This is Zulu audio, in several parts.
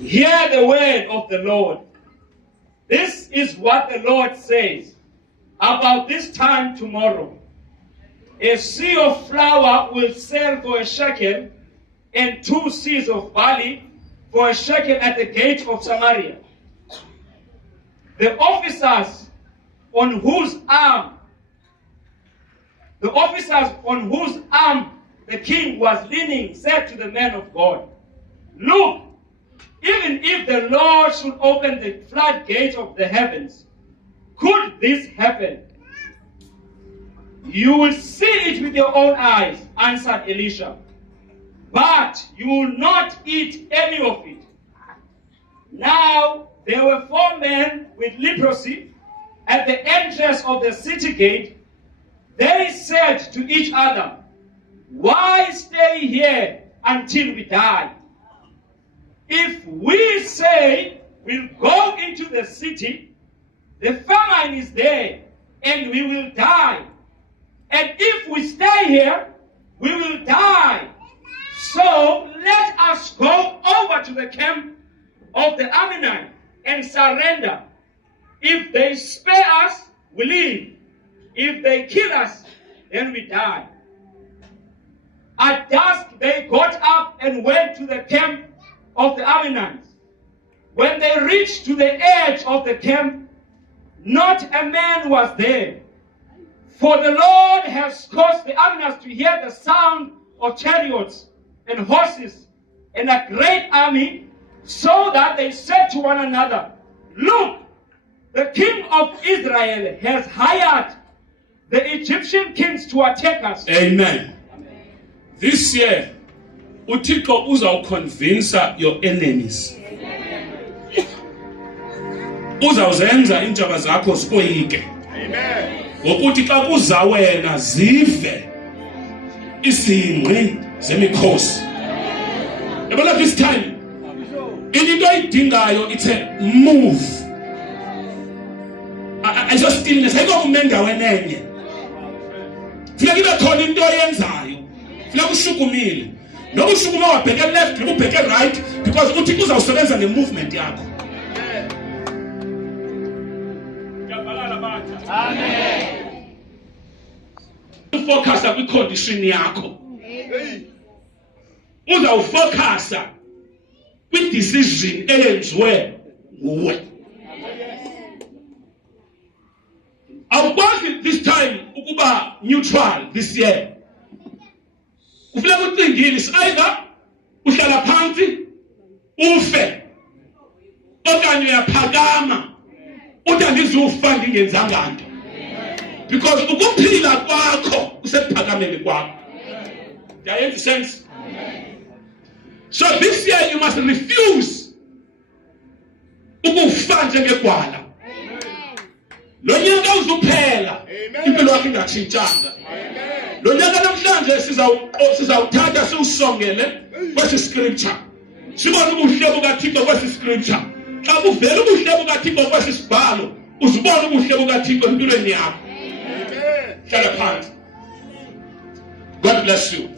Hear the word of the Lord. This is what the Lord says. About this time tomorrow, a seah of flour will sell for a shekel, and 2 seahs of barley for a shekel at the gate of Samaria. The officers on whose arm the king was leaning said to the man of God, "Look, even if the Lord should open the floodgates of the heavens, could this happen?" "You will see it with your own eyes," answered Elisha, "but you will not eat any of it." Now there were 4 men with leprosy at the entrance of the city gate. They said to each other, "Why stay here until we die? If we say we'll go into the city, the famine is there and we will die. And if we stay here, we will die. So let us go over to the camp of the Ammonites and surrender. If they spare us, we live. If they kill us, then we die." At dusk they got up and went to the camp of the Ammonites. When they reached to the edge of the camp, not a man was there. For the Lord has caused the Ammonites to hear the sound of chariots and horses and a great army, so that they said to one another, "Look, the king of Israel has hired the Egyptian kings to attack us." Amen. This year, uThixo uzawuconvince your enemies. Uzawuzenza intshaba zakho zikoyike. Amen. Ngokuthi xa kuza wena zive izingqi zemikhosi. Yabona this time, into oyidingayo it's a move. Just stillness. Ayikho kumendaweni enye. Funeka ibe khona into oyenzayo. Funeka ushukumile. Noma ushukuma wabheke left, noma ubheke right, because uThixo uzawusebenza ngemovement yakho. Amen. Ufocusa kwicondition yakho. Uzawufocusa kwi-decision eyenziwe nguwe. Awukwazi this time ukuba neutral this year. Kufuneka ucingile, either uhlala phansi ufe okanye uyaphakama uthi andizufa ndingenzanga nto, because ukuphila kwakho usephakameni kwakho. Does sense? So this year you must refuse ukufa njengegwala. Lo nyaka uzuphela impilo yakho ingatshintshanga. Lo nyaka namhlanje sizawuthatha siwusongele kwesi scripture. Sibone ubuhle bukaThixo kwesi scripture. Xa kuvela ubuhle bukaThixo kwesi sibhalo, uzibone ubuhle bukaThixo empilweni yakho. Amen. Hlala phansi. God bless you.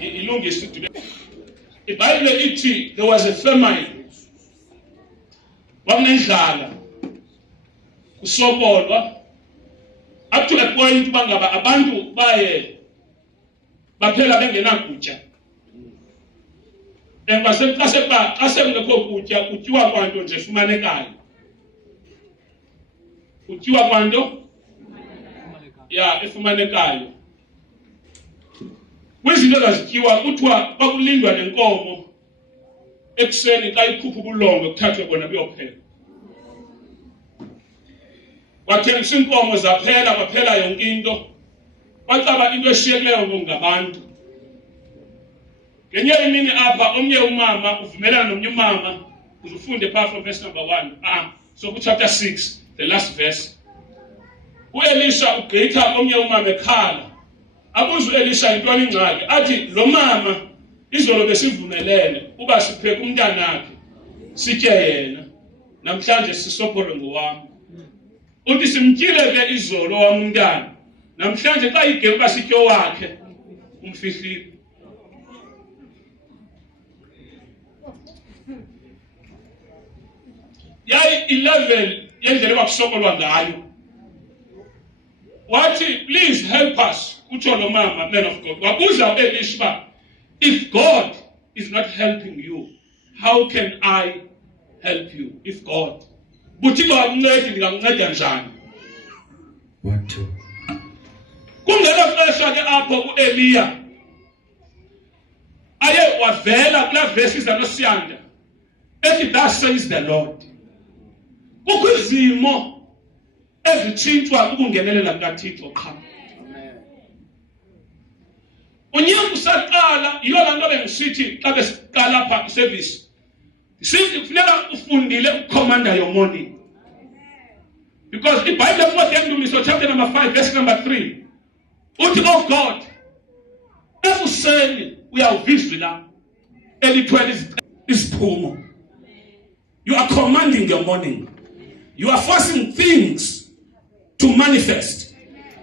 Ilungise today. IBhayibhile ithi there was a famine. Kwakunendlala. Kusobolwa. Up to a point bangaba abantu baye baphela bengenakutya. Xa kungekho kutya kutyiwa kwanto nje efumanekayo. Kutyiwa kwanto efumanekayo. Kwizinto ezazityiwa kuthiwa kwakulindwa nenkomo ekuseni xa ikhupha ubulongwe kuthathwe bona buyophela. Kwathengiswa inkomo zaphela, kwaphela yonke into. Kwacaba into eshiyekileyo ngabantu. Ngenye imini apha omnye umama uvumelana nomnye umama uzufunde phaa from verse number 1. So chapter 6, the last verse. UElisha ugqitha omnye umama ekhala. Abuza uElisha intoni ingxaki. Athi lo mama izolo besivumelene uba sipheke umntanakhe sitye yena. Namhlanje sisophole ngowami. Uthi simtyile ke izolo wam umntana. Namhlanje xa igebe uba sityo wakhe umfihlile. yayi ilevel yendlela bakusokolwa ngayo. Wathi please help us utsho lo mama man of God. Wabuza uElisha, if God is not helping you, how can I help you? If God buthi bakuncede ngingakunceda njani? 1 2 Kungela xesha ke apho uEliya aye wavela kula verses zanosiyanda ethi thus says the Lord. Ukwizimo ezitshintshwa ukungenelela kukaThixo qha. Unyaka usaqala yiyo lanto bengisithi xa besiqala apha service. Sithi kufuneka ufundile ukucommanda your morning. Because the Bible eMdumiso chapter number 5 verse number 3 uthi oh God ekuseni uyawuvizela elithwele isiphumo. You are commanding your morning. You are forcing things to manifest,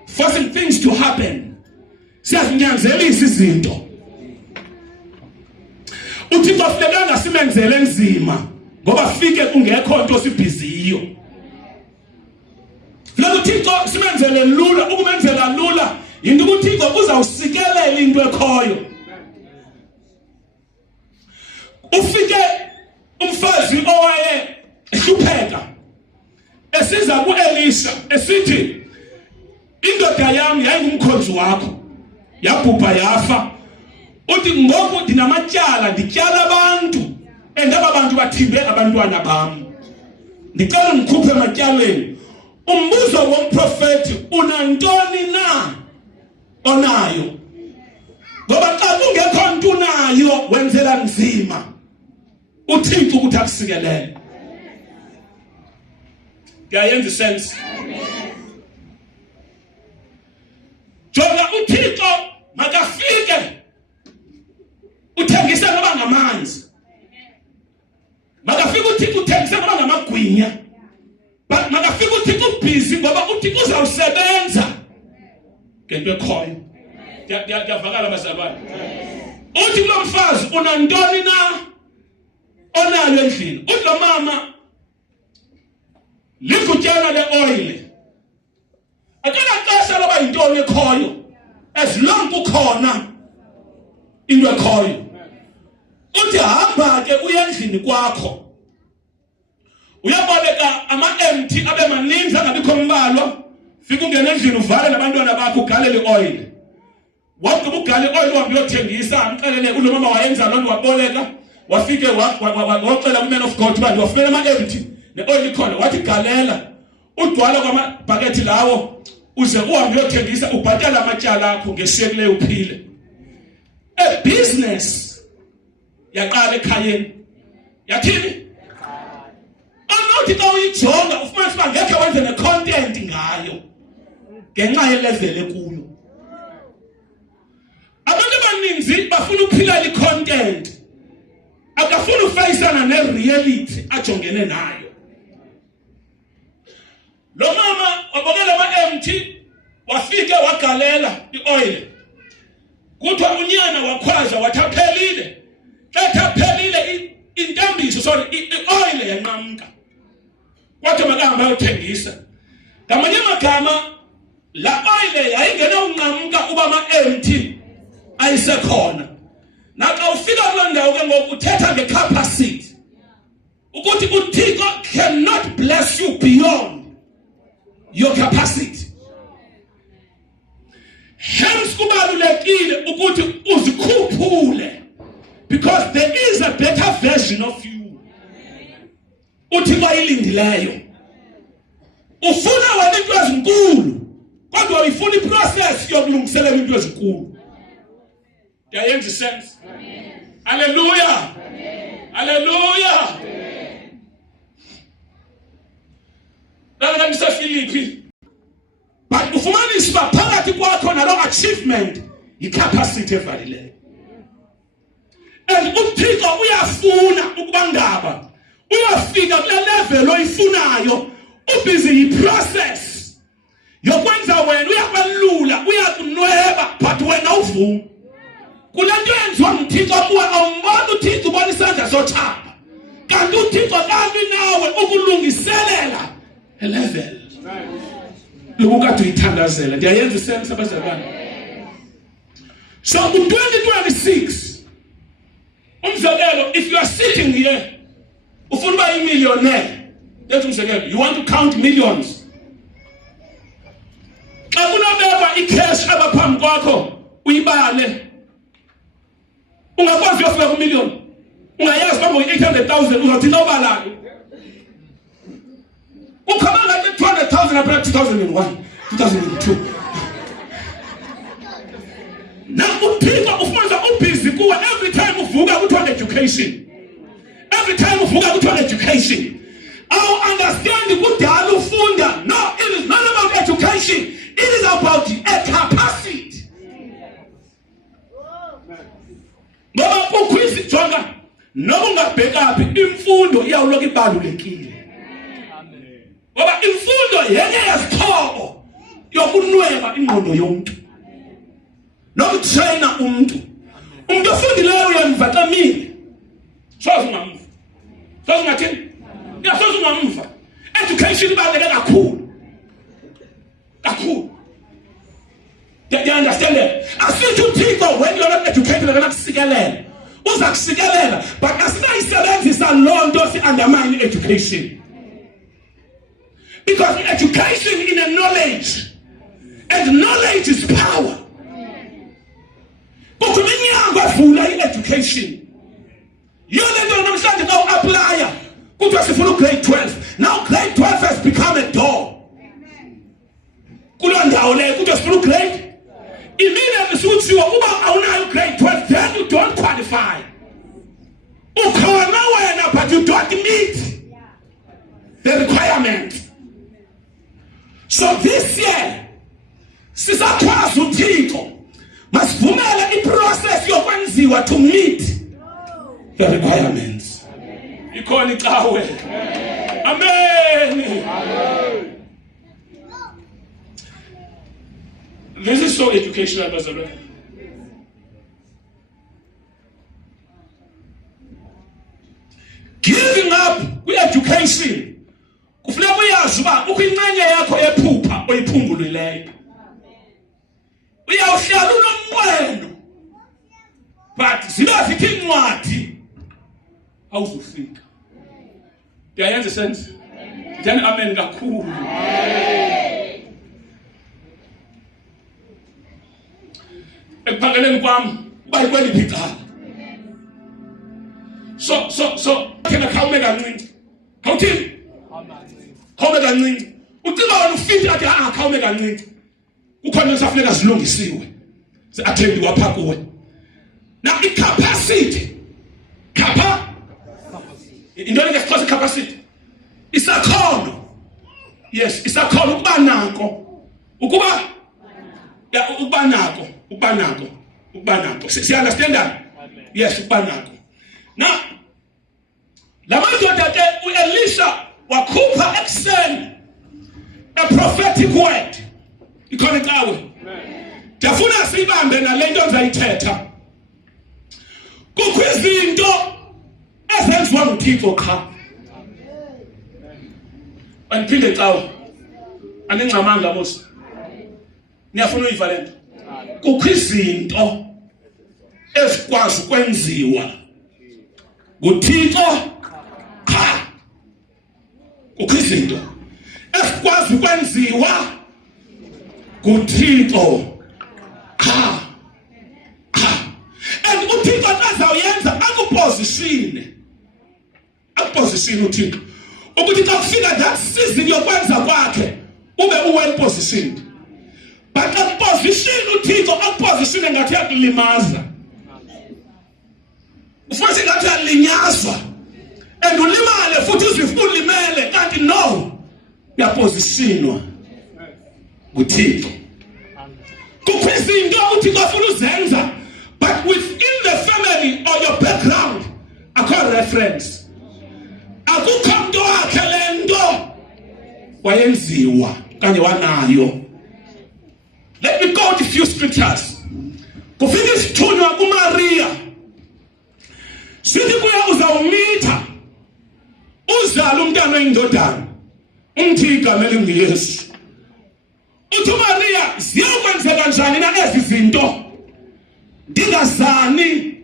forcing things to happen. Siyazinyanzelisa izinto. UThixo kufuneka simenzele nzima ngoba fike kungekho into sibhiziyo. Lo Thixo simenzele lula, ukumenzela lula into uThixo uzawusikelela into ekhoyo. Ufike umfazi owaye ehlupheka esiza kuElisha esithi indoda yami yayingumkhonzi wakho yabhubha yafa. Uthi ngoku ndinamatyala ndityala abantu endaba abantu bathimbe abantwana bami. Ndicela ngikhuphe ematyaleni. Umbuzo womprofeti unantoni na onayo? Ngoba xa kungekho nto nayo wenzela nzima uThixo ukuthi akusikelele. Kuyayenza sense? Jonga uThixo makafike uthengisa noba ngamanzi. Makafike uThixo uthengisa noba ngamagwinya. Makafike uThixo ubhizi ngoba uThixo uzawusebenza ngento ekhoyo. Ndiyavakala bazalwane. Uthi lo mfazi unantoni na onayo endlini? Uthi lo mama ligutyana leoil. Akana xesha loba yintoni ekhoyo as long kukhona into ekhoyo. Uthi hamba ke uye endlini kwakho. Uyaboleka ama-empty abe maninzi angabikho mbalwa. Fika ungena endlini uvale nabantwana bakho ugalele oil. Wagqiba ugale oil uhambe uyothengisa. Amxelele ulo mama wayenza loo nto waboleka. Wafike wacela kuman of God uba ndiwafumene ama-empty ne-oil ikhona. Wathi galela udwala kwamabhakethi lawo uze uhambe uyothengisa ubhatala amatyala akho ngesiyekuleyo uphile. A business yaqala ekhayeni. Yathini? Anothi xa uyijonga ufumanise uba ngekhe wenze ne-content ngayo ngenxa yelevele kuyo. Abantu abaninzi bafuna ukuphila i-content, akafuna ufayisana ne-reality ajongene nayo. Lo mama wabokela ama-empty wafike wagalela i-oil. Kuthiwa unyana wakhwaza wathi aphelile. Xa aphelile intambiso i-oil yanqamka. Kwathi makahamba ayothengisa. Ngamanye amagama la oil yayingena unqamka uba ama-empty ayisekhona. Naxa ufika kuloo ndawo ke ngoku uthetha nge-capacity ukuthi uThixo cannot bless you beyond your capacity. Hence kubalulekile ukuthi uzikhuphule because there is a better version of you uThixo ayilindileyo. Ufuna wena into ezinkulu kodwa uyifuna iprocess yokulungiselela into ezinkulu. Kuyayenza sense? Hallelujah. Hallelujah. Lana ngisafilipi. But ufumanise uba phakathi kwakho nalo achievement yi-capacity evalileyo. And uThixo uyafuna ukuba ngaba uyafika kule level oyifunayo ubhizi yi-process yokwenza wena uyabalula uyakunweba but wena uvuma. Kule nto yenziwa nguThixo kuwe awumboni uThixo ubona isandla sothaba. Kanti uThixo kanti nawe ukulungiselela level lokukade uyithandazela. Ndiyayenza isense abazalwane. So ku-2026 umzekelo, if you are sitting here ufuna uba i-millionaire, let's umzekelo, you want to count millions. Xa kunobekwa i-cash abaphambi kwakho uyibale, ungakwazi uyofika ku-million. Ungayazi uba ngoyi-800,000 uzothi xa ubalani ukhaba ngathi 200,000 aphela 2001 2002. Now uThixo ufunda ubhizi kuwe every time uvuka kuthiwa education. Every time uvuka kuthiwa education. I understand kudala ufunda. No, it is not about education. It is about a capacity. Ngoba ukhwisi jonga noma ungabhekaphi imfundo iyawuloku ibalulekile. Ngoba imfundo yenye yesithobo yokunweba ingqondo yomuntu. Nokutraina umuntu. Umuntu ofundileyo uyamvaxamile. Soze ungamva. Soze ungathini? Soze ungamva. Education ibaluleke kakhulu. Kakhulu. Do you understand that? Asithi uThixo when you are not educated akakusikelela. Uza kusikelela, but asinayisebenzisa lonto si undermine education. Because education in a knowledge, and knowledge is power. But when you are full of education, you don't understand how apply. Go to a grade 12. Now grade 12 has become a door. Go to a grade. Immediately suits you about grade 12, then you don't qualify. But you don't meet the requirement. So this year, sizakwazi uThixo masivumela iprocess yokwenziwa to meet the requirements. Ikhona icawe. Amen. This is so educational, Bazalwane. Giving up with education. Kufuneka uyazi uba ukwinxenye yakho yephupha oyiphungululeyo. Uyawuhlala unomnqweno. But ziba zithi incwadi awuzufika. Ndiyayenza sense. Then amen kakhulu. Ekuphangeleni kwami uba kweliphi icala. So thina khawume kancinci. Khawuthini? Khawume kancinci. Ucima wena ufiti athi khawume kancinci. Kukhona esafuneka silungisiwe. Se-attend kwapha kuwe. Now i-capacity. Intoni ngesixhosa capacity? Isakhono. Yes, isakhono ukuba nako. Ukuba nako. See, understand that? Yes, ukuba nako. Now, lamandoda ke uElisha wakhupha ekuseni a prophetic word. Ikhona icawe. Ndiyafuna sibambe nalento ngizayithetha. Kukho izinto ezenziwa nguThixo qha. Andiphinde cawe. Aningcamanga bosi. Niyafuna uyiva lento. Kukho izinto ezikwazi ukwenziwa nguThixo qha. Kukho izinto ezikwazi ukwenziwa nguThixo qha. And uThixo azawuyenza akupositione uThixo ukuthi xa kufika that season yokwenza kwakhe ube well positioned. But akuposition uThixo akupositione ngathi yakulimaza. Ufuna ngathi yalinyazwa and ulimale futhi uzifuna ulimele kanti no uyapositionwa nguThixo. Kukho izinto uThixo afuna uzenza but within the family or your background akho reference. Akukho mntu wakhe lento wayenziwa kanye wanayo. Let me go to a few scriptures. Kufika isithunywa kuMaria. Sithi kuya uzawumitha uzala umntana oyindodana umthi igama elinguYesu. Uthi Maria ziyokwenzeka kanjani na ezi zinto ndingazani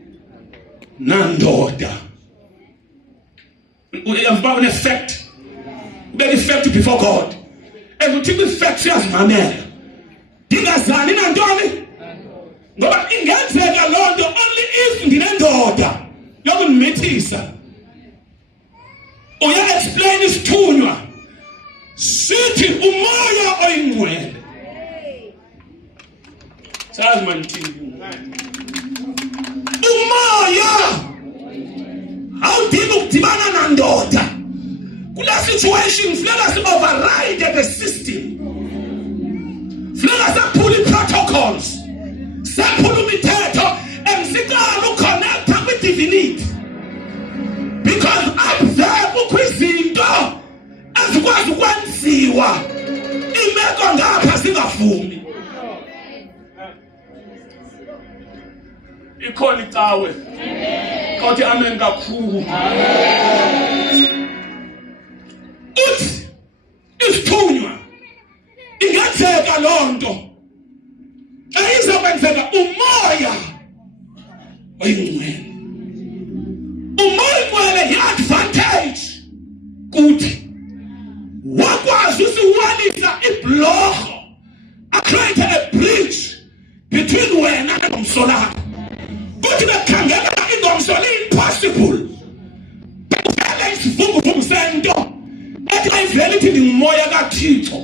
nandoda? Uyabona une-fact, ube-fact before God, and uthi kwi-fact siyazimamela ndingazani nantoni, ngoba ingenzeka loo nto only if ndinendoda yokundimithisa. Uya-explain isithunywa sithi umoya oyingcwele. Sazi manithini umoya awudingi ukudibana nandoda. Kula situation funeka si-override the system, funeka saphula i-protocols, saphula imithetho and siqala uconnecta kwi-divinity, because up there kukho izinto ezikwazi ukwenziwa imeko ngapha singavumi. Ikhona icawe kodwa amen kakhulu. Uthi isithunywa ingenzeka loo nto eyizokwenzeka umoya oyingcwele. Umoya oyingcwele yi-advantage kuthi wakwazi usiwalisa ibhlorho, acreate a bridge between wena nomso lakho. Kuthi bekhangela ingomso li-impossible, bevele isivunguvungu sento ethi ayivele ithi ndingumoya kaThixo.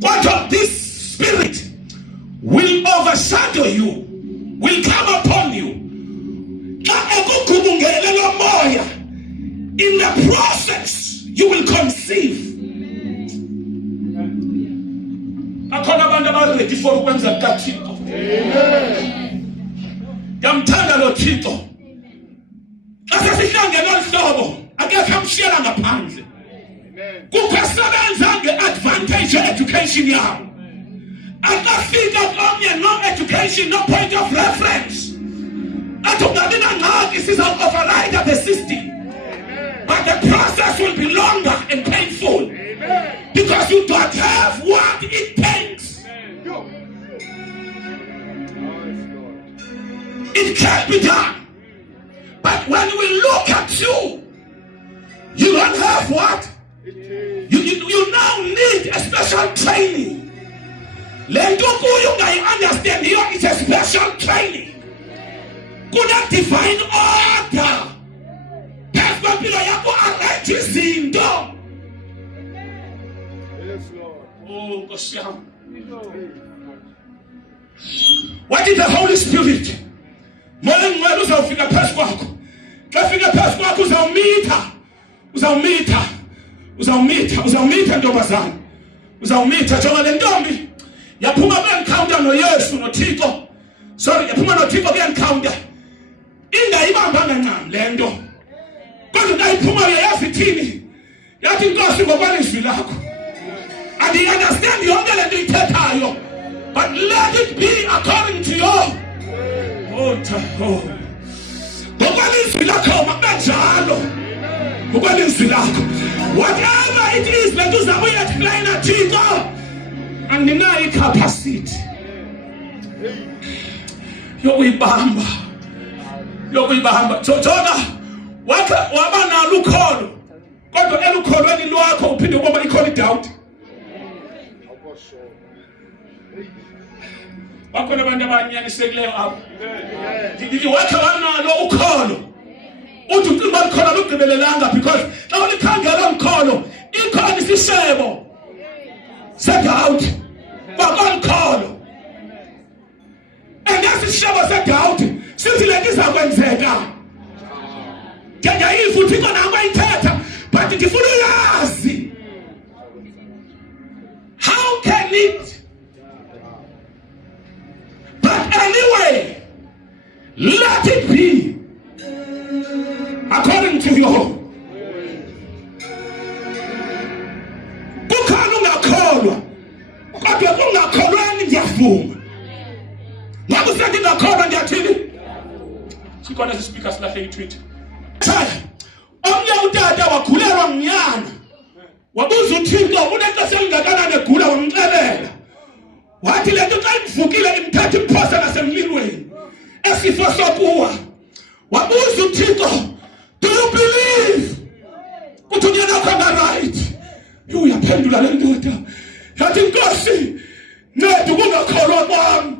Kodwa this spirit will overshadow you, will come upon you. Xa ekugubungele lo moya, in the process you will conceive. Akhona abantu abaready for ukwenza kaThixo. Amen. Yamthanda lo Thixo. Ase sihlangene olhlobo akekho amshiyela ngaphandle. Kusebenza nge-advantage education yabo. Akafika komnye no education, no point of reference. Atungabina ngaki siza-override the system. But the process will be longer and painful. Because you don't have what it takes. It can be done. But when we look at you, you don't have what? You now need a special training. Lenduku you understand here, it's a special training. Kuna divine order. Pezwa pilo yako arrange izinto. Yes, Lord. Oh, Goshiam. What is the Holy Spirit? Moya ngcwele uzawufika phezu kwakho. Xa fika phezu kwakho uzawumitha ntombazana. Uzawumitha jonga le ntombi. Yaphuma kwi-encounter noYesu noThixo. Sorry, yaphuma noThixo kwi-encounter. Ingayibambanga ncam le nto. Kodwa ndayiphuma yayazi ithini? Yathi Nkosi ngokwelizwi lakho. And you understand yonke le nto ithethayo. But let it be according to your ngokwelizwi lakho mabenjalo. Ngokwelizwi lakho. Whatever it is that uzabe uyi-explain Thixo. Andinayo i-capacity yokuyibamba. Jonga waba nalo ukholo, kodwa elukholweni lwakho uphinde ubona ikhona idoubt. Bakhona abantu abanyanisekileyo apho. Ndithi wakhe wanalo ukholo, uthi ucinga ukholo lugqibelelanga, because xa ulikhangela umkholo ikhona isishebo sedoubt bakolikholo. And that's isishebo sedoubt sithi le nto izakwenzeka. Ngiyayiva uThixo nango ayithetha, but ndifuna uyazi how can it. But anyway, let it be according to your. Kukhona ungakholwa, kodwa kungakholwani ndiyavuma. Ngakusethi ngakholwa ndiyathini? Sikhona sispeaker silahle itweet. Omnye utata wakhule mnyana wabuza uThixo unexesha elingakanani egula wamxelela wathi lento xa ivukile imthatha imphosa nasemlilweni esifo sokuwa wabuza uThixo do you believe ukuthi unyana wakho right uyaphendula le ndoda yathi Nkosi nceda ukungakholwa kwami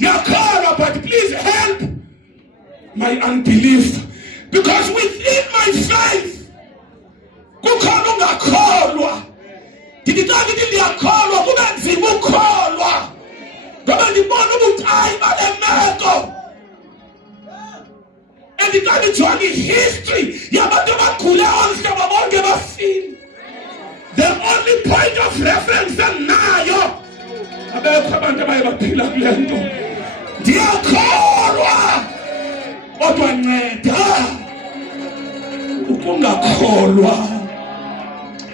ngiyakholwa but please help my unbelief because within my faith kukhona ungakholwa ngidicanga ukuthi ngiyakholwa kube nzima ukukholwa ngoba ngibona ukuthi hayi balemeko andikade njani history yabantu abagule omhlaba bonke bafile the only point of reference nayo abekho abantu abaye baphila kule nto ndiyakholwa kodwa nceda ukungakholwa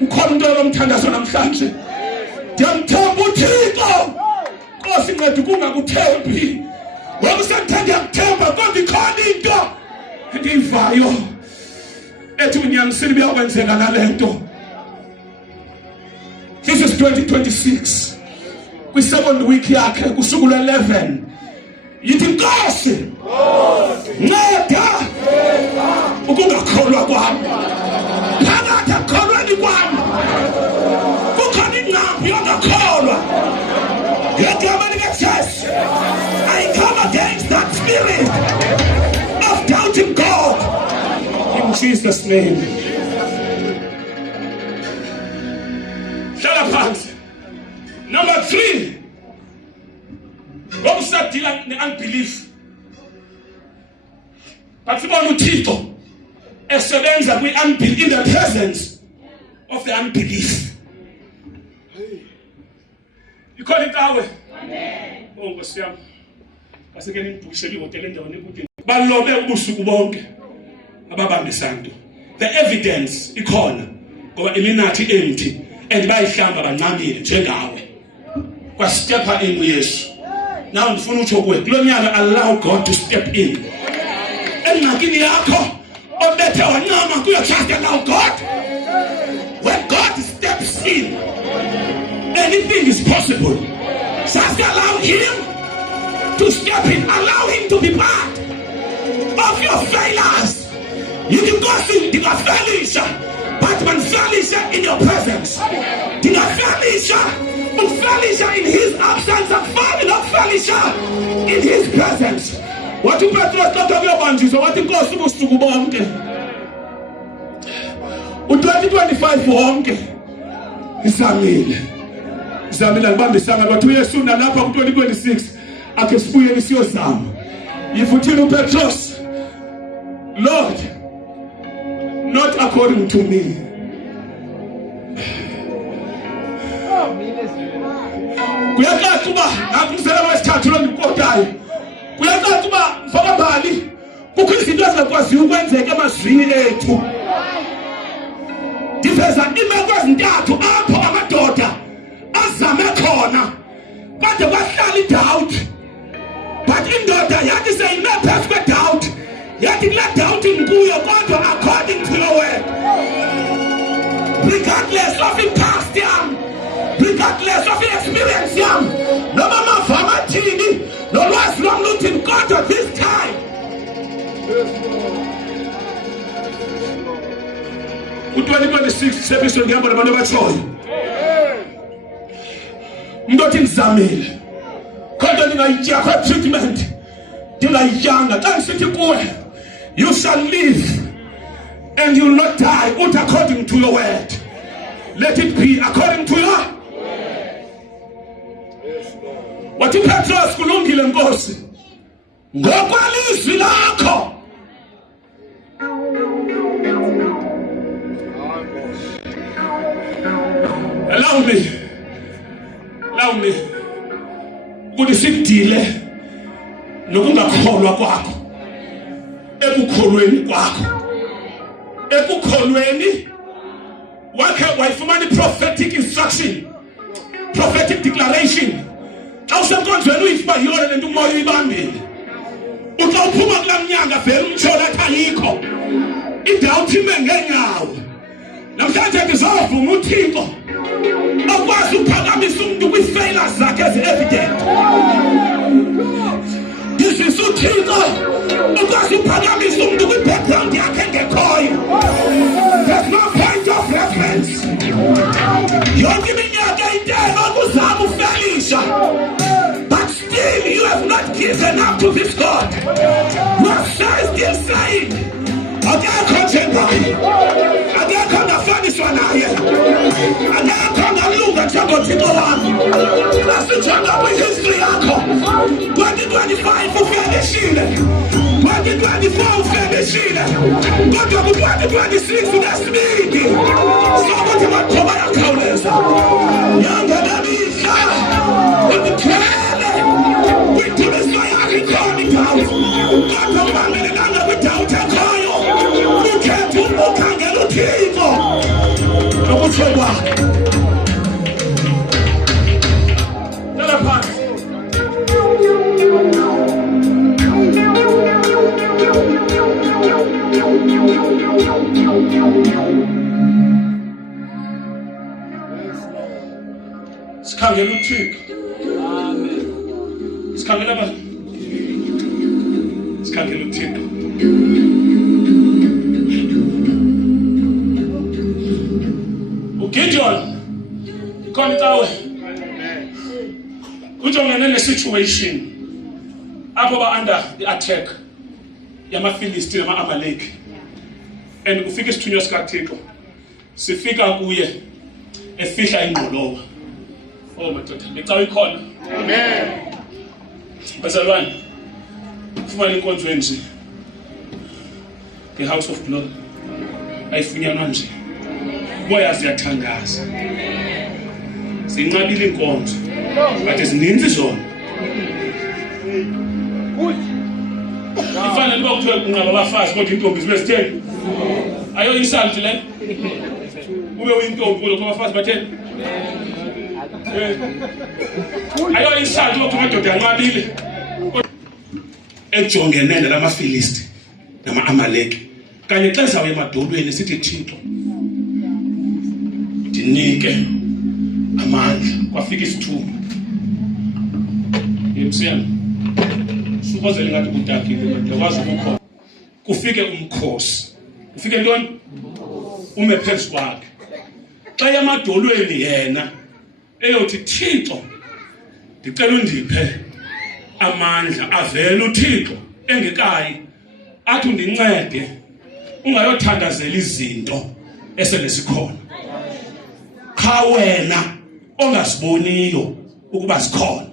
ukhona umuntu omthandazo namhlanje ndiyamthemba uThixo Nkosi nceda ukungakuthembi wakusathanda yakuthemba kodwa ikhona into endiyivayo ethi unyanisile biyakwenzeka nalento. This is 2026 kwi-second week yakhe kusuku lwe-11 yithi Nkosi nceda ukungakholwa kwami phakathi akukholweni kwami kukhona ingqambi yongakholwa ngegama likaJesu I come against that spirit of doubting God in Jesus' name. Hlala phansi. Number 3, ngokusadila ne-unbelief but sibona uThixo esebenza kwi-unbelief in the presence of the unbelief. Ikhona intawe Nkosi yami aseke nibhukishele ihotela endaweni ekude balobe ubusuku bonke ababambisanto the evidence ikhona ngoba iminathi empty and bayihlamba bancamile njengawe kwastepha in uYesu. Now ndifuna utsho kuwe kulonyaka allow God to step in engxakini yakho obethe wancama kuyo just allow God. When God steps in anything is possible. Just allow him to step in, allow him to be part of your failures. You can go through the failure, but when failure in your presence, the failure in his absence, and failure in his presence. What you Petros not of your bunches, what you go supposed to go bonke? 2025 bonke. Izamile ngibambisana bathu uYesuna lapha ku2026 ake sibuye nisiyozama. Yifuthile uPetros, Lord, not according to me. Kuyacaca uba nakumsela wesithathu lo ndikotayo. Kuyacaca uba mfaka bali kukho izinto ezingakwazi ukwenzeka emazwini ethu. Ndiveza imeko ezintathu apho amadoda azame khona kade bahlala idoubt but indoda yathi seyime phezu kwedoubt yathi kule doubt inkuyo kodwa according to your word regardless of the past yam regardless of the experience yam noma amava amathini nolwazi lwam luthini kodwa this time ku-2026 sebiswe ngihamba nabantu abatshoyo ndothi ngizamile kodwa ndingayitya treatment ndingayijanga xa ngisithi kuwe you shall live and you will not die ut according to your word. Let it be according to your word. Wathi Petros kulungile Nkosi ngokwalizwi lakho. Allow me ukuthi sidile nokungakholwa kwakho ekukholweni kwakho ekukholweni wakhe wayifumana prophetic instruction prophetic declaration xa usenkonzweni uyifa yona lento umoya uyibambile uxa uphuma kulaa mnyanga vele umtsholo athi ayikho idoubt ime ngeenyawo namhlanje ngizovuma uThixo akwazi ukuphakamisa umuntu kwi-failures zakhe ezi-evident. Ngizwisa uThixo akwazi ukuphakamisa umuntu kwi-background yakhe engekhoyo. There's no point of reference. Yonke iminyaka intelo kuzama ukufelisha. But still you have not given up to this God. You are still saying, akekho njengaye, akekho ngafaniswa naye, akekho ngalunga njengoThixo wami. Nasijonga kwi-history yakho, 2025 ufelishile, 2024 ufelishile, kodwa ku-2026 unesibindi sokuthi amathuba ayakhawuleza. Yangelamihla uthele kwintiliso yakho ikhona indawo, kodwa ungamelelanga kwindawo ekhoyo. Ukhethe ukukhangela uThixo nokutsho kwakhe. Hlala phansi. Sikhangela uThixo. Amen. Sikhangela ba? Sikhangela uThixo. uGideon khona tawe. Ujongene ne-situation apho ba under the attack yamaFilisti nama-Amaleki, and kufika isithunywa sikaThixo sifika kuye efihla ingqoloba. Oh madoda, ngicawa ikhona. Amen. Bazalwane, ufumana inkonzo enje nge-House of Glory ayifunyanwa nje. Moya ziyathandaza, zinqabile inkonzo, kade zininzi zona. Ifanele uba kuthiwe kunqaba abafazi kodwa intombi zibe zitheni. Ayo insalti le ube uyintombi kodwa abafazi batheni. Ayo insalti ukuthi amadoda anqabile ejongene nalamaFilisti nama-Amaleki. Kanye xa zawe emadolweni sithi Thixo ndinike amandla. Kwafika isithuba yemsiyana sukozele ngathi kudakile ndakwazi ukukhona. Kufike umkhosi, kufike ntoni? Ume phezu kwakhe xa yamadolweni yena eyothi Thixo ndicela undiphe amandla. Avele uThixo engekayi athi undincede ungayothandazela izinto esele zikhona. Cha wena ongaziboniyo ukuba zikhona.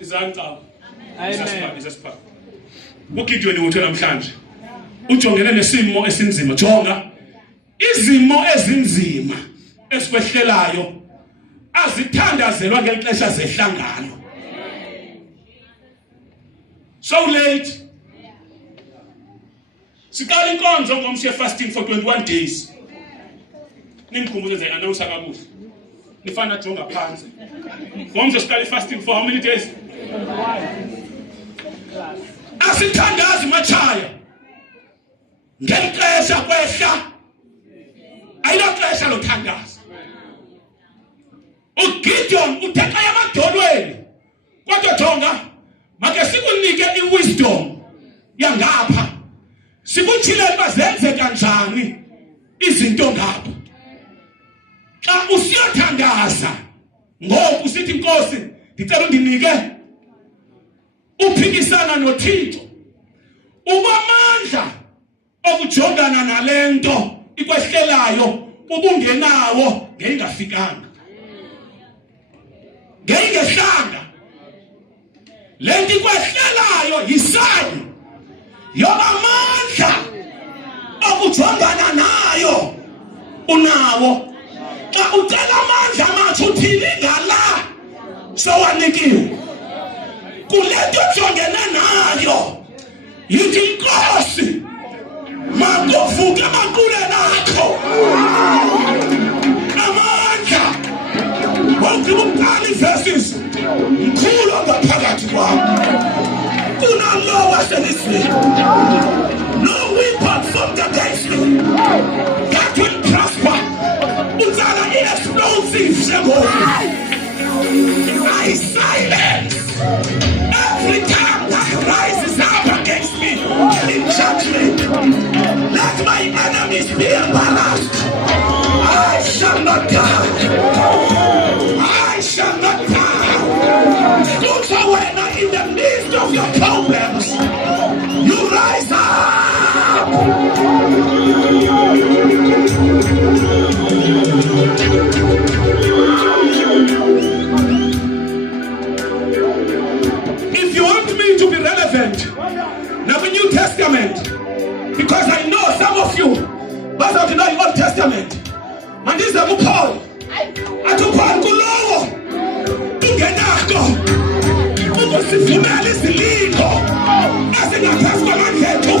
Izancawa. Amen. uGideon uthi namhlanje ujongene nesimo esinzima. Jonga izimo ezinzima esikwehlelayo azithandazelwa ngelixesha zehlangano. So late. Siqala inkonzo ngomshe fasting for 21 days. Ningikhumbuze nje announce kakuhle. Nifana jonga phansi. Ngomshe siqala fasting for how many days? Asithandazi machaya. Ngelixesha kwehla. Ayilexesha lothandaza. uGideon utheqa yamadolweni. Kodwa jonga make sikunike iwisdom yangapha. Sikuthile bazenze kanjani izinto ngapha. Xa usiyothandaza ngoku usithi inkosi ndicela undinike uphikisana noThixo ubamandla okujongana nalento ikwehlelayo ubungenawo ngengafikanga ngengehlanga. Lento ikwehlelayo yisayini yobamandla okujongana nayo unawo. Xa ucela amandla amathi uthini ngala sowanikiwe kulento ojongene nayo. Yithi inkosi makuvuke amaqule nakho amandla. Wawuqala iverses mkhulu ngaphakathi kwakho kunalowo wasenisini. No weapon formed against you problems, you rise up. If you want me to be relevant, now the New Testament, because I know some of you, but I know the Old Testament. And this is Paul. Paul kulowo. Ungenako. Ukusivumela isilingo. Asingaphansi kwamandlethu.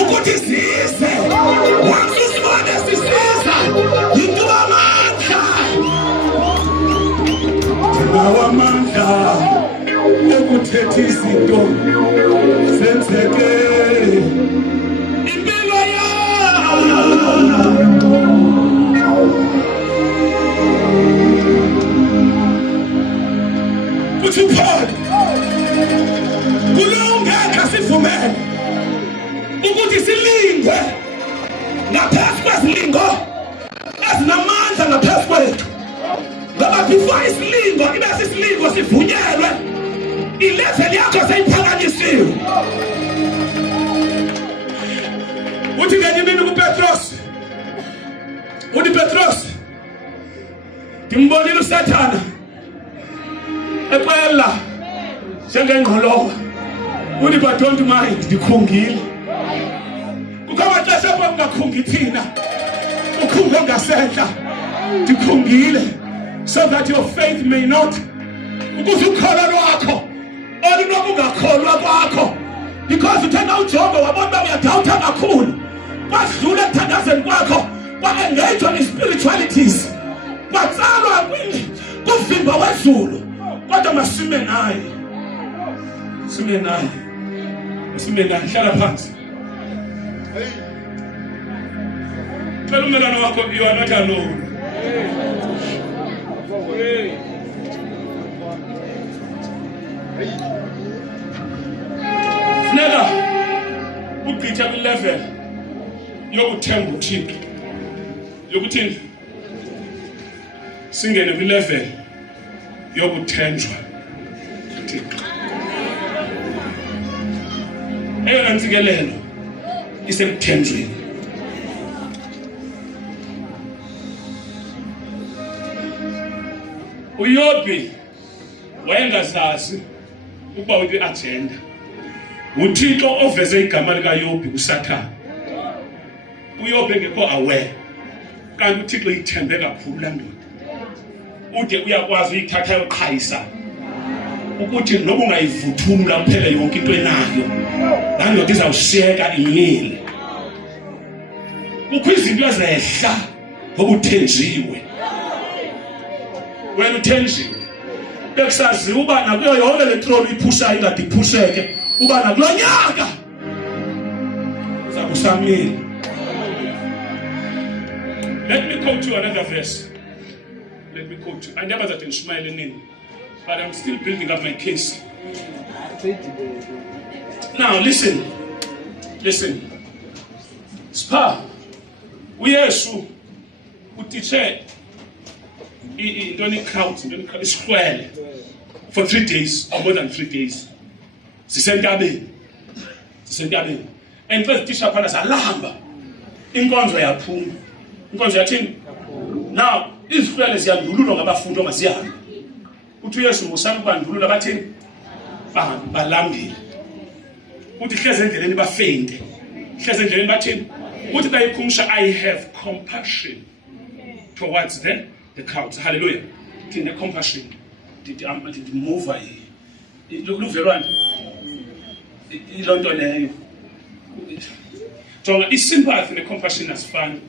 Ukuthi size. Once usibone sisiza. Yinto amandla. Ngawamandla. Ekuthetha izinto senzeke. Impilo uthi Paul kulungeka sivumele ukuthi silingwe ngaphansi kwezilingo ezinamandla ngaphansi kwethu, ngoba before isilingo ibe sisilingo sivunyelwe ilevel yakho seyiphakanyisiwe. Uthi ngenye imini kuPetros, uthi Petros, ndimbonile uSathana eqela njengengqolowa. Uthi but don't mind, ndikhungile. Kukho amaxesha apho ungakhungi thina, ukhunge ngasentla, ndikhungile, so that your faith may not, ukuze ukholo lwakho olunokungakholwa kwakho, because uthanda uJobe wabona uba uyadawutha kakhulu, kwadlula ekuthandazeni kwakho, kwa-engagwa ne-spiritualities, kwatsalwa kuvimba wezulu. Kodwa masime naye, hlala phansi. Tell ummelwane wakho, you are not alone. Funeka ugqithe kwilevel yokuthemba uThixo, yokuthini singene kwilevel yokuthenjwa uThixo. Eyona ntsikelelo isekuthenjweni. uYobi wayengazazi ukuba ukwi-agenda. uThixo oveze igama likaYobi kuSathane. uYobi engekho aware, kanti uThixo ithembe kakhulu laa ndoda. Ude uyakwazi uyithatha yoqhayisa ukuthi noba ungayivuthulula kuphela yonke into enayo, laa ndoda izawushiyeka imile. Kukho izinto ezehla ngoba uthenjiwe. Wena uthenjiwe, bekusaziwa uba nakuyo yonke le troli iphushayo ingade iphusheke, uba nakulo nyaka uza kusamile. Let me quote you another verse. Let me quote you. I never that in Ishmael name, but I'm still building up my case. Now listen. Spa, uYesu utitshe intoni crowd, isihlwele for 3 days or more than 3 days. Sisentabeni. And first tisha phana salamba. Inkonzo yaphuma. Inkonzo yathini? Now, izihlwele ziyandululwa ngabafundi ongazihambi. Uthi uYesu musana ukubandulula bathini? Balambile. Uthi hleze endleleni bafende. Hleze endleleni bathini? Uthi bayikhumsha, I have compassion towards the crowds. Hallelujah. Thina compassion. Did move luvelwane. Ilonto leyo. Jonga isympathy necompassion asifani.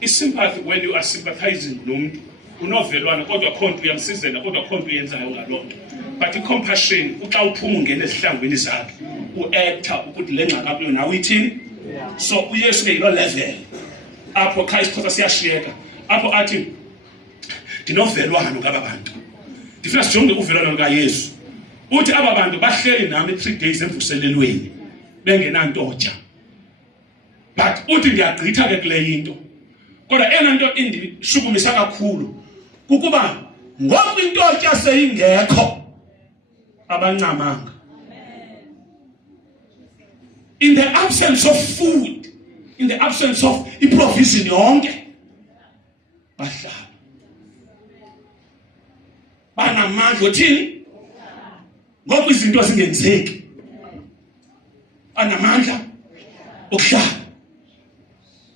Isympathy when you are sympathizing nomuntu unovelwana kodwa khonto uyamsizela kodwa khonto uyenzayo ngalonto. But icompassion uxa uphuma ungena ezihlangwini zakhe uactor ukuthi le ngxaki akuyo nawe ithini. So uYesu ke yilo level apho kha isikhosa siyashiyeka apho athi ndinovelwano ngaba bantu. Ndifuna sijonge uvelwano lukaYesu. Uthi aba bantu bahleli nami 3 days emvuselelweni bengenantoja. But uthi ndiyagqitha ke kule into. Kodwa ena nto indishukumisa kakhulu kukuba ngoku intotya seyingekho abancamanga. in the absence of food, in the absence of provision yonke, bahlala. Banamandla othini? Ngoba izinto zingenzeki. Banamandla okuhlala.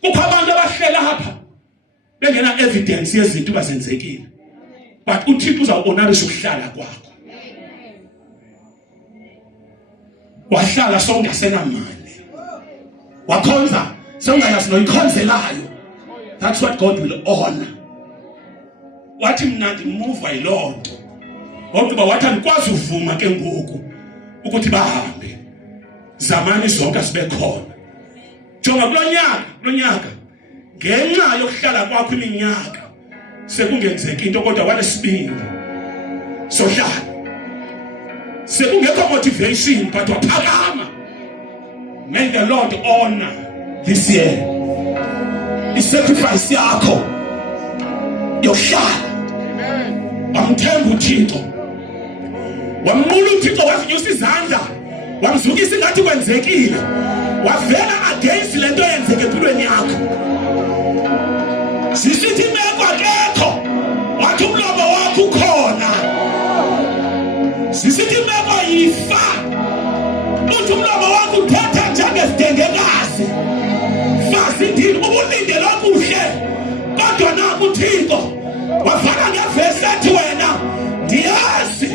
Kukho abantu abahlela apha bengena evidence yezinto bazenzekile. But uThixo uzawuhonorisha ukuhlala kwakho. Wahlala songasena mali. Wakhonza songayazi noyikhonzelayo. That's what God will honor. Wathi mina ndimuva yilonto. Ngoba wathi andikwazi uvuma ke ngoku ukuthi bahambe. Zamani zonke sibe khona. Jonga kulonyaka ngenxa yokuhlala kwakho iminyaka sekungenzeka into kodwa walesibindi sohlala. Sekungekho motivation but waphakama. May the Lord honor this year. Isacrifice yakho yohlala. Wamthemba uThixo. Wamnqula uThixo wazinyusa izandla. Wamzukisa ingathi kwenzekile. Wavela against lento yenzeke empilweni yakho. Sisithi imeko akekho. Wathi umlomo wakho ukhona. Sisithi imeko yifa. Uthi umlomo wakho uthetha njengesidengekazi. Fasindini ubulindele okuhle. Kodwa naku uThixo wafana ngevesi ethi wena ndiyazi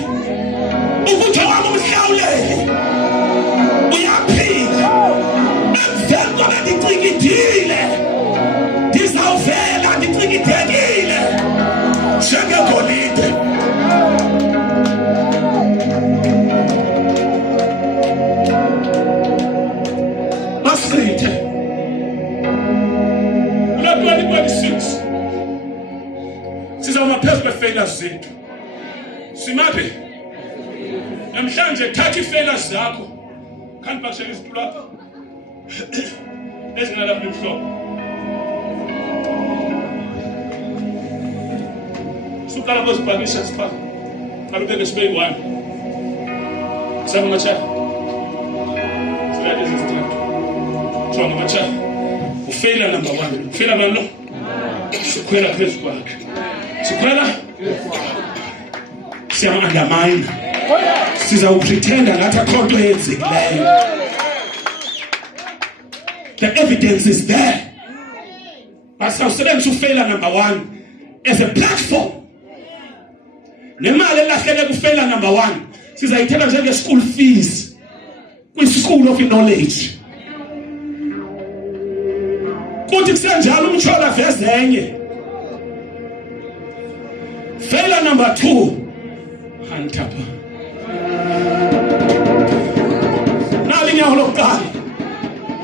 ukuthi wami umhlawuleli uyaphila. Emveni koba ndicikidile ndizawuvela ndicikidekile njengegolide. Masithe kula 2026 sizawuma phezu kwe-failures zethu. Simaphi? Namhlanje thatha i-failures zakho. Kanti bashela isitulo lapha. Ezinalapha emhlophe. Suqala kuzibhakisha sipha. Kalubeke sibe yi-1. Sami macha. Sila lezi zithathu. Jonga macha. Ufailure number 1. Ufailure ngalo. Sikhwela phezu kwakhe. Sikhwela? Siyama-undermine. Sizawupretenda ngathi akho nto eyenzekileyo. The evidence is there. But sawusebenzisa ufailure number 1 as a platform. Nemali elahlele kufailure number 1 sizayithatha njenge-school fees kwi-school of knowledge. Kuthi kusenjalo umtshola veze enye. Failure number 2. Hantapa. Nalinyawo lokuqala.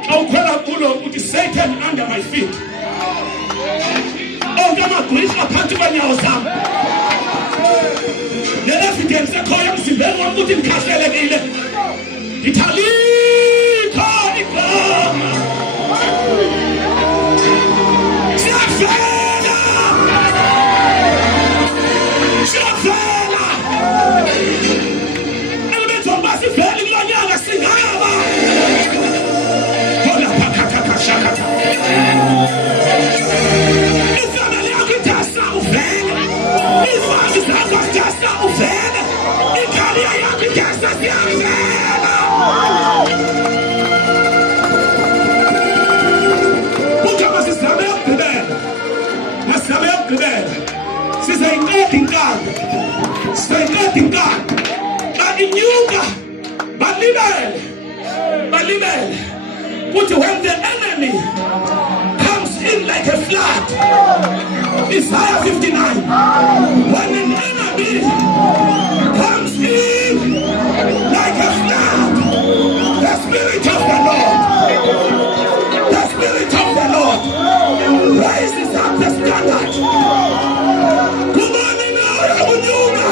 Xa ukhwela kulo uthi Satan under my feet. Onke amagqwirha phantsi kwenyawo zam. Le-evidence ekhoyo emzimbeni wam ukuthi ndikhahlelekile. Ndithi alikho igama. Siyavela! Siyavela! Elemenzi wokuba sivele kulo nyaka singaba. Hola pakakakashakata. Ifamily yakho idasa uvele. Izimali zakho zidasa uvele. Ikhariya yakho idasa siyavela. Kugama sizame ukugqibela. Masizame ukugqibela. Sizayiqeda inkani. Sizayiqeda inkani. Baninyuka. Balibele. Balibele. But when the enemy comes in like a flood, Isaiah 59, when an enemy comes in like a flood, the Spirit of the Lord raises up the standard. Come on in now, Unyuga.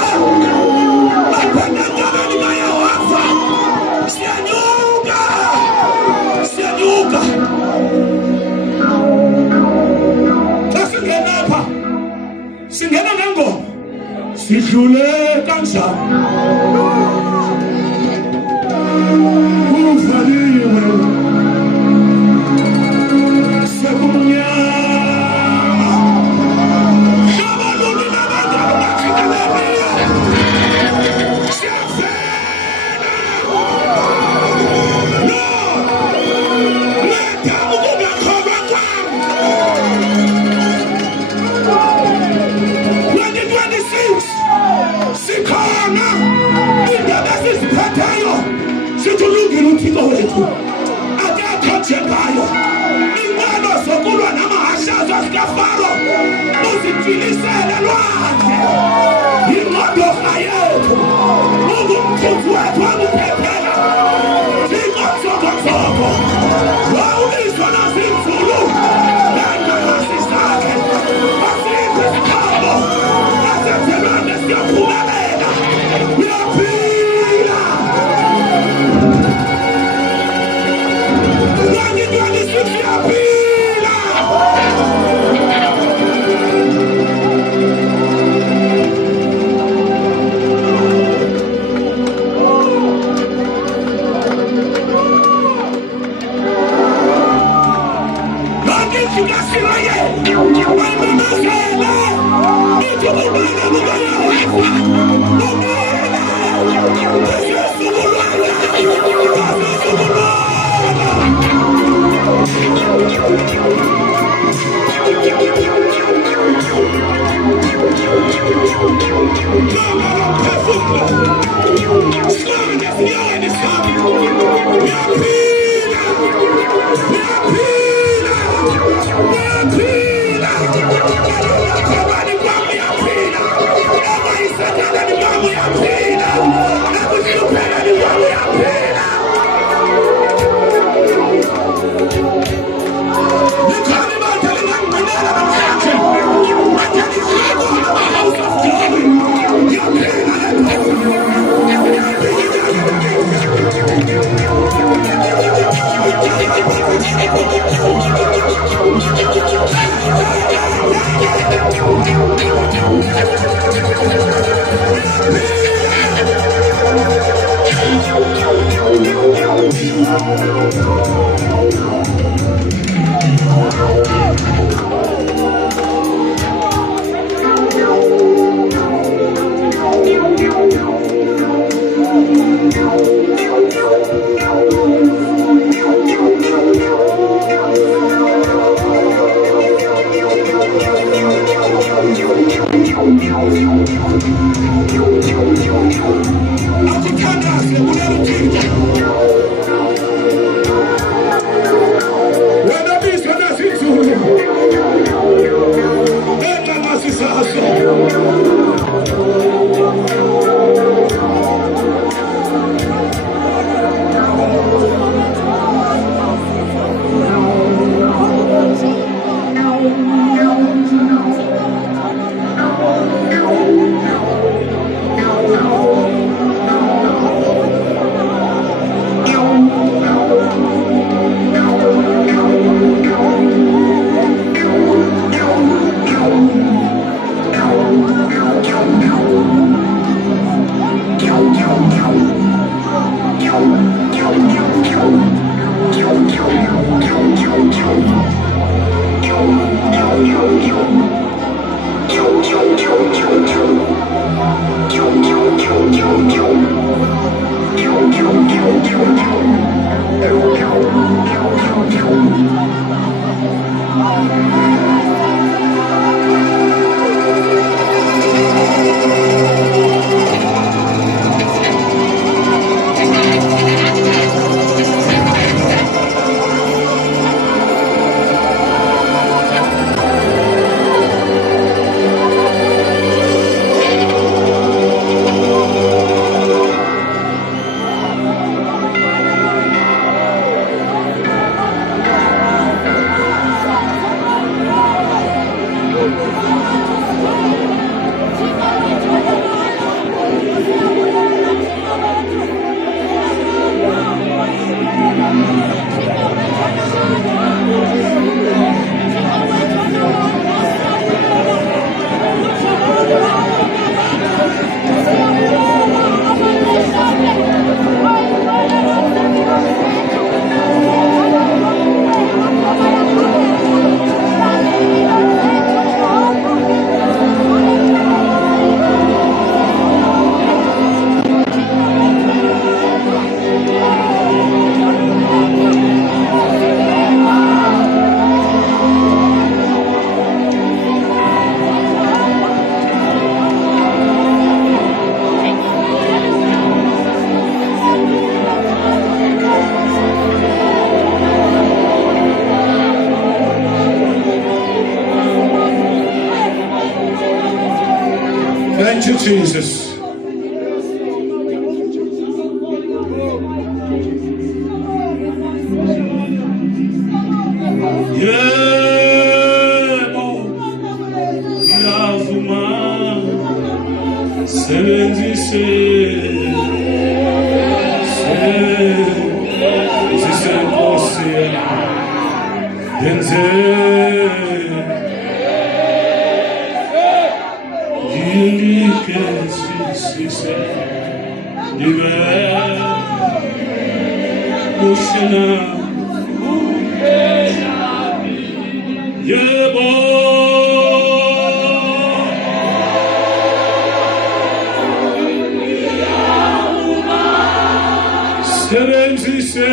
Sianyuga. Sasingenapha. Singena ngengoma. Sidlule kanjani? Uvaliwe. Sijilisele lwandle. Inqondofa yethu. Ungumthunzi wethu wakuphephela. Singotsokotoko. Wawubizwa nazimvulu. Nangasi zakhe. Asikho isikhabo. Asenzelwane siyaphumelela. Uyaphila. 2026 uyaphila. you, Jesus. Yebo, ngiyavuma, sebenzise Nkosi yenze yilike sisise nibe ushena yebo sebenzise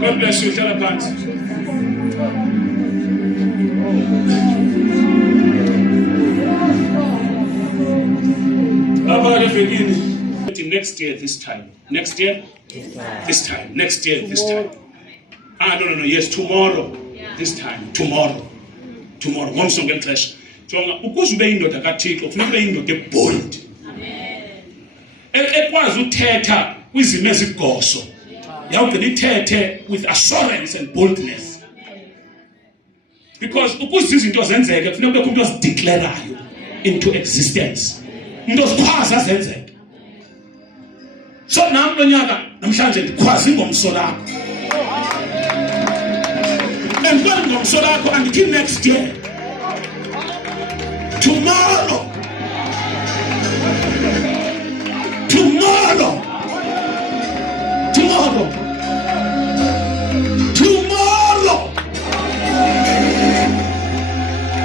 God bless you. Tell a pants. Next year, this time. Next year, this time. Next year, this time. No. Yes, tomorrow. This time. Tomorrow. One song and clash. Ukuze ube indoda kaThixo kufanele ube indoda ebold. Ekwazi uthetha kwizimo ezigoso. Yawugcina ithethe with assurance and boldness. Because ukuze izinto zenzeke kufanele kube umuntu ozideclarayo into existence. Umuntu ozikhwaza zenzeke. So nami lo nyaka namhlanje ndikhwaza ingomso lakho. And when ingomso lakho until next year. Tomorrow.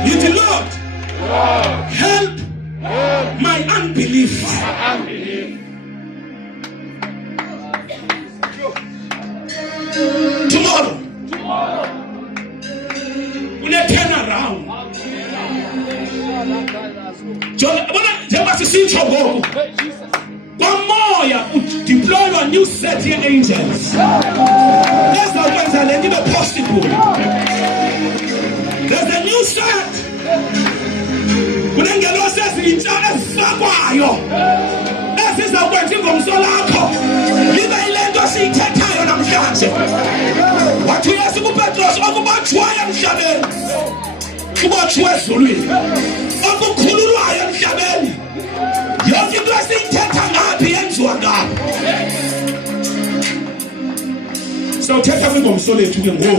You the Lord help my unbelief. Tomorrow. When I turn around. One more, deploy your new set here, angels. Let's not get a little possible. There's a new set. When I get lost, in each other's fire. This is a way to go so long. You may let us see Tatayo and Shabbat. What we have to put us over about Troy and Shabbat. About Wesley. Over Kulua and Shabbat. You're the blessing Tatayo and Swagger. So Tatayo so let you go.